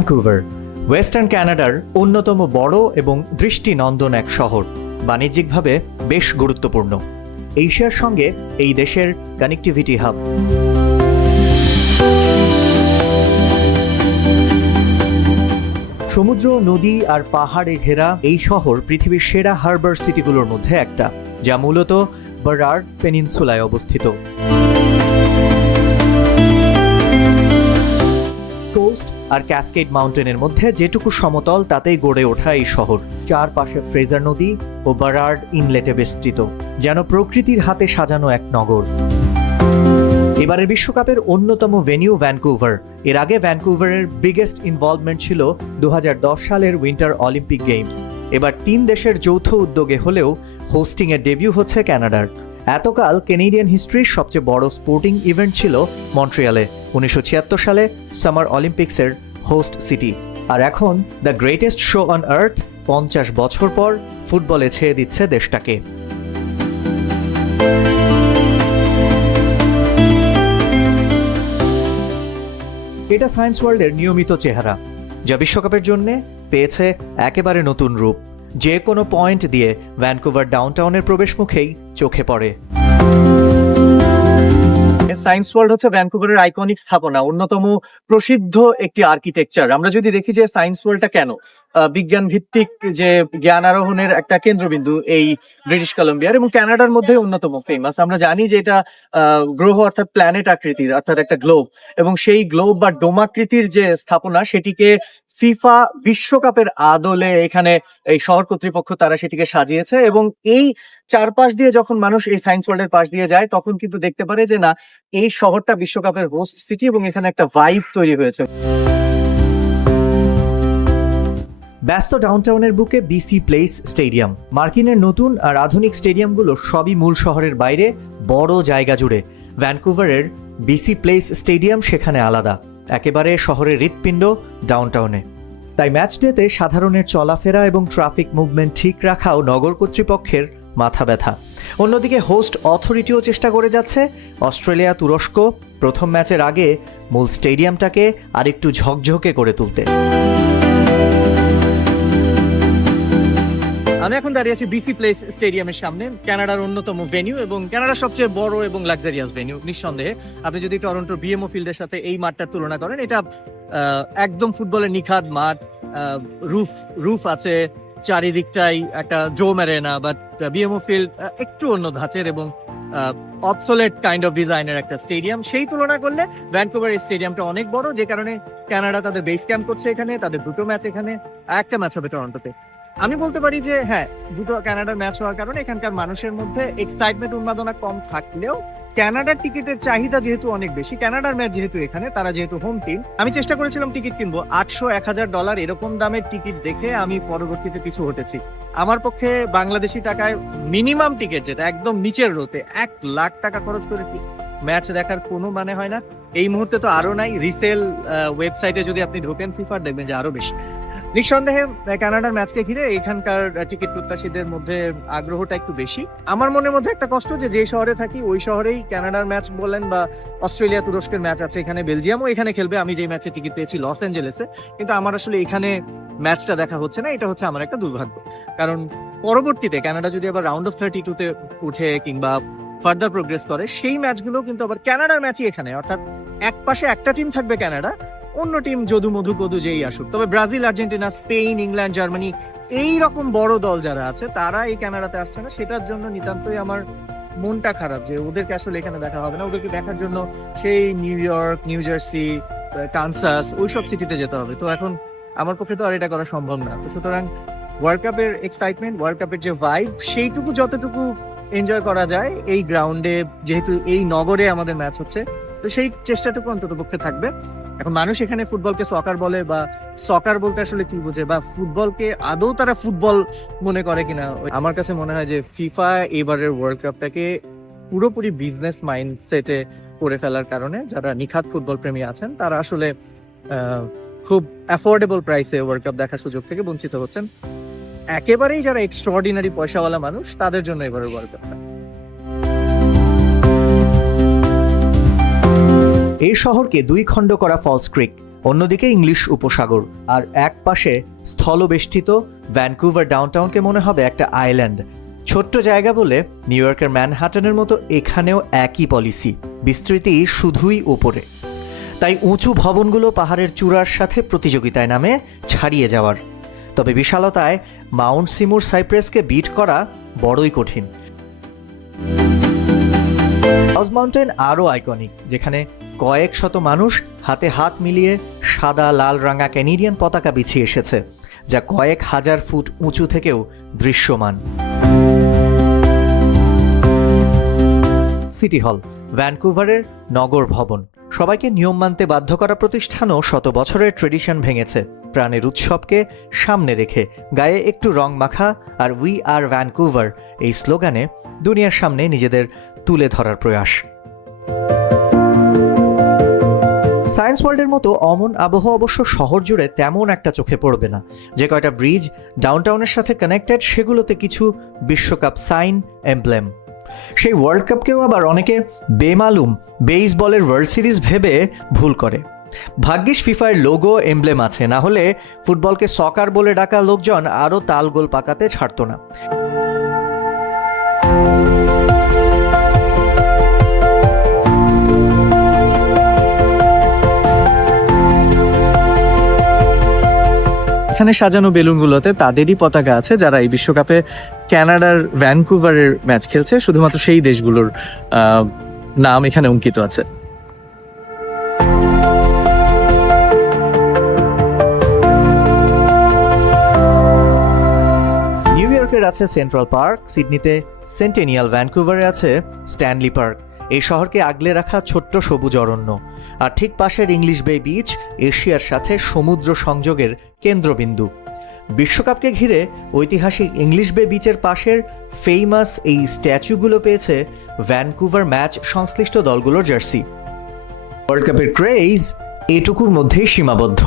Vancouver western কানাডার অন্যতম বড় এবং দৃষ্টিনন্দন এক শহর, বাণিজ্যিকভাবে বেশ গুরুত্বপূর্ণ। এশিয়ার সঙ্গে এই দেশের কানেক্টিভিটি হাব। সমুদ্র, নদী আর পাহাড়ে ঘেরা এই শহর পৃথিবীর সেরা হারবার সিটিগুলোর মধ্যে একটা, যা মূলত বারার্ড পেনিনসুলায় অবস্থিত। কোস্ট আর ক্যাসকেড মাউন্টেনের মধ্যে যেটুকু সমতল তাতেই গড়ে ওঠা এই শহর চারপাশে ফ্রেজার নদী ও বারার্ড ইনলেটে বেষ্টিত, যেন প্রকৃতির হাতে সাজানো এক নগর। এবারের বিশ্বকাপের অন্যতম ভেন্যু ভ্যানকুভার। এর আগে ভ্যানকুভারের বিগেস্ট ইনভলভমেন্ট ছিল 2010 সালের উইন্টার অলিম্পিক গেমস। এবার 3 দেশের যৌথ উদ্যোগে হলেও হোস্টিংয়ের ডেবিউ হচ্ছে কানাডার। এতকাল কেনেডিয়ান হিস্ট্রির সবচেয়ে বড় স্পোর্টিং ইভেন্ট ছিল মন্ট্রিয়ালে 1976 সালে সামার অলিম্পিক্সের হোস্ট সিটি। আর এখন the greatest show on earth 50 বছর পর ফুটবলে ছেয়ে দিচ্ছে দেশটাকে। এটা সায়েন্স ওয়ার্ল্ডের নিয়মিত চেহারা, যা বিশ্বকাপের জন্য পেয়েছে একেবারে নতুন রূপ। যে কোনো পয়েন্ট দিয়ে ভ্যানকুভার ডাউনটাউনের প্রবেশ মুখেই চোখে পড়ে। সায়েন্স ওয়ার্ল্ড হচ্ছে ভ্যানকুভারের আইকনিক স্থাপনা, অন্যতম প্রসিদ্ধ একটি আর্কিটেকচার। আমরা যদি দেখি যে সায়েন্স ওয়ার্ল্ডটা কেন বিজ্ঞান ভিত্তিক যে জ্ঞান আরোহণের একটা কেন্দ্রবিন্দু এই ব্রিটিশ কলম্বিয়ার এবং কানাডার মধ্যে অন্যতম ফেমাস। আমরা জানি যে এটা গ্রহ অর্থাৎ প্ল্যানেট আকৃতির, অর্থাৎ একটা গ্লোব, এবং সেই গ্লোব বা ডোমাকৃতির যে স্থাপনা সেটিকে ফিফা বিশ্বকাপের আদলে এখানে এই শহর কর্তৃপক্ষ তারা সেটিকে সাজিয়েছে। এবং এই চারপাশ দিয়ে যখন মানুষ এই সায়েন্স ওয়ার্ল্ডের পাশ দিয়ে যায় তখন কিন্তু দেখতে পারে যে না, এই শহরটা বিশ্বকাপের হোস্ট সিটি এবং এখানে একটা ভাইব তৈরি হয়েছে। ব্যস্ত ডাউনটাউনের বুকে বিসি প্লেস স্টেডিয়াম, মার্কিনের নতুন আর আধুনিক স্টেডিয়ামগুলো সবই মূল শহরের বাইরে বড় জায়গা জুড়ে। ভ্যানকুভারের বিসি প্লেস স্টেডিয়াম সেখানে আলাদা, একেবারে শহরের হৃৎপিণ্ড ডাউনটাউনে। তাই ম্যাচ ডেতে সাধারণের চলাফেরা এবং ট্রাফিক মুভমেন্ট ঠিক রাখাও নগর কর্তৃপক্ষের মাথা ব্যথা। অন্যদিকে হোস্ট অথরিটিও চেষ্টা করে যাচ্ছে। অস্ট্রেলিয়া তুরস্ক প্রথম ম্যাচের আগে মূল স্টেডিয়ামটাকে আরেকটু ঝকঝকে করে তুলতে। আমি এখন দাঁড়িয়ে আছি বিসি প্লেস স্টেডিয়ামের সামনে, কানাডার অন্যতম ভেন্যু এবং কানাডার সবচেয়ে বড় এবং লাক্সারিয়াস ভেন্যু। নিঃসন্দেহে আপনি যদি টরন্টোর বিএমও ফিল্ডের সাথে এই মাঠটার তুলনা করেন, এটা একদম ফুটবলের নিখাদ মাঠ। রুফ আছে চারিদিকটাই, একটা ডোম অ্যারেনা, বাট বিএমও ফিল্ড একটু অন্য ধাঁচের এবং অবসোলেট কাইন্ড অফ ডিজাইনের একটা স্টেডিয়াম। সেই তুলনা করলে ভ্যানকুভার স্টেডিয়ামটা অনেক বড়, যে কারণে কানাডা তাদের বেস ক্যাম্প করছে এখানে, তাদের দুটো ম্যাচ এখানে, একটা ম্যাচ হবে টরন্টোতে। আমি বলতে পারি যে হ্যাঁ, দুটো কানাডার ম্যাচ হওয়ার কারণে এখানকার মানুষের মধ্যে এক্সাইটমেন্ট, উন্মাদনা কম থাকলেও কানাডার টিকিটের চাহিদা যেহেতু অনেক বেশি, কানাডার ম্যাচ যেহেতু এখানে, তারা যেহেতু হোম টিম, আমি চেষ্টা করেছিলাম টিকিট কিনবো। $800-1000 এরকম দামের টিকিট দেখে আমি পরবর্তীতে পিছু হটেছি। আমার পক্ষে বাংলাদেশি টাকায় মিনিমাম টিকিট, যেটা একদম নিচের রোতে, 1 লাখ টাকা খরচ করে ম্যাচ দেখার কোনো মানে হয় না। এই মুহূর্তে তো আরো নাই। রিসেল ওয়েবসাইটে যদি আপনি ঢোকেন ফিফার, দেখবেন যে আরো বেশি। নিঃসন্দেহে কানাডার ম্যাচকে ঘিরে এখানকার টিকিট প্রত্যাশীদের মধ্যে আগ্রহটা একটু বেশি। আমার মনের মধ্যে একটা কষ্ট যে শহরে থাকি ওই শহরেই কানাডার ম্যাচ বলেন বা অস্ট্রেলিয়া তুরস্কের ম্যাচ আছে, এখানে বেলজিয়ামও এখানে খেলবে। আমি যে ম্যাচে টিকিট পেয়েছি লস অ্যাঞ্জেলেসে, কিন্তু আমার আসলে এখানে ম্যাচটা দেখা হচ্ছে না। এটা হচ্ছে আমার একটা দুর্ভাগ্য, কারণ পরবর্তীতে কানাডা যদি আবার রাউন্ড অফ 32-তে উঠে কিংবা ফার্দার প্রোগ্রেস করে, সেই ম্যাচগুলো কিন্তু আবার কানাডার ম্যাচই এখানে, অর্থাৎ এক পাশে একটা টিম থাকবে কানাডা, অন্য টিম যদু মধু কদু যেই আসুক। তবে Brazil, Argentina, Spain, England, Germany এই রকম বড় দল যারা আছে তারা এই কানাডাতে আসছে না। সেটার জন্য নিতান্তই আমার মনটা খারাপ যে ওদেরকে আসলে এখানে দেখা হবে না। ওদেরকে দেখার জন্য সেই new York, new jersey, Kansas ওইসব সিটিতে যেতে হবে। তো এখন আমার পক্ষে তো আর এটা করা সম্ভব না। তো সুতরাং ওয়ার্ল্ড কাপের এক্সাইটমেন্ট, ওয়ার্ল্ড কাপের যে ভাইব, সেইটুকু যতটুকু এনজয় করা যায় এই গ্রাউন্ডে, যেহেতু এই নগরে আমাদের ম্যাচ হচ্ছে, তো সেই চেষ্টাটুকু অন্তত পক্ষে থাকবে। এখন মানুষ এখানে ফুটবলকে সকার বলে, বা সকার বলতে আসলে কি বোঝে, বা ফুটবলকে আদৌ তারা ফুটবল মনে করে কিনা, আমার কাছে মনে হয় যে ফিফা এবারের ওয়ার্ল্ড কাপটাকে পুরোপুরি বিজনেস মাইন্ডসেটে করে ফেলার কারণে যারা নিখাত ফুটবল প্রেমী আছেন তারা আসলে খুব অ্যাফোর্ডেবল প্রাইসে ওয়ার্ল্ড কাপ দেখার সুযোগ থেকে বঞ্চিত হচ্ছেন। একেবারেই যারা এক্সট্রাঅর্ডিনারি পয়সাওয়ালা মানুষ তাদের জন্য এবারের ওয়ার্ল্ড কাপটা। এই শহরকে 2 খণ্ড করা ফলস ক্রিক অন্যদিকে ইংলিশ উপসাগর, আর এক পাশে স্থলবেষ্টিত ভ্যানকুভার ডাউনটাউনকে মনে হবে একটা আইল্যান্ড। ছোট্ট জায়গা বলে নিউ ইয়র্কের ম্যানহাটনের মতো এখানেও একই পলিসি, বিস্তৃতি শুধুই ওপরে। তাই উঁচু ভবনগুলো পাহাড়ের চূড়ার সাথে প্রতিযোগিতায় নামে ছাড়িয়ে যাওয়ার। তবে বিশালতায় মাউন্ট সিমুর সাইপ্রেসকে বিট করা বড়ই কঠিন। হাউস মাউন্টেন আরও আইকনিক, যেখানে কয়েক শত মানুষ হাতে হাত মিলিয়ে সাদা লাল রাঙা ক্যানেডিয়ান পতাকা বিছিয়ে এসেছে, যা কয়েক হাজার ফুট উঁচু থেকেও দৃশ্যমান। সিটি হল, ভ্যানকুভারের নগর ভবন, সবাইকে নিয়ম মানতে বাধ্য করা প্রতিষ্ঠানও শত বছরের ট্রেডিশন ভেঙেছে। প্রাণের উৎসবকে সামনে রেখে গায়ে একটু রং মাখা আর উই আর ভ্যানকুভার এই স্লোগানে দুনিয়ার সামনে নিজেদের তুলে ধরার প্রয়াস। সায়েন্স ওয়ার্ল্ডের মতো অমন আবহ অবশ্য শহর জুড়ে তেমন একটা চোখে পড়বে না। যে কয়টা ব্রিজ ডাউনটাউনের সাথে কানেক্টেড, সেগুলোতে কিছু বিশ্বকাপ সাইন, এমব্লেম। সেই ওয়ার্ল্ড কাপকেও আবার অনেকে বেমালুম বেসবলের ওয়ার্ল্ড সিরিজ ভেবে ভুল করে। ভাগ্যিস ফিফার লোগো এমব্লেম আছে, না হলে ফুটবলকে সকার বলে ডাকা লোকজন আরও তালগোল পাকাতে ছাড়ত না। এখানে সাজানো বেলুনগুলোতে তাদেরই পতাকা আছে যারা এই বিশ্বকাপে কানাডার ভ্যানকুভারের ম্যাচ খেলছে। শুধুমাত্র সেই দেশগুলোর নাম এখানে অঙ্কিত আছে। নিউ ইয়র্কের আছে সেন্ট্রাল পার্ক, সিডনিতে সেন্টেনিয়াল, ভ্যানকুভারে আছে স্ট্যানলি পার্ক। এই শহরকে আগলে রাখা ছোট্ট সবুজ অরণ্য। আর ঠিক পাশের ইংলিশ বে বিচ এশিয়ার সাথে সমুদ্র সংযোগের কেন্দ্রবিন্দু। বিশ্বকাপকে ঘিরে ঐতিহাসিক ইংলিশ বে বিচের পাশের ফেমাস এই স্ট্যাচুগুলো পেয়েছে ভ্যানকুভার ম্যাচ সংশ্লিষ্ট দলগুলোর জার্সি। ওয়ার্ল্ড কাপের ক্রেজ এটুকুর মধ্যেই সীমাবদ্ধ।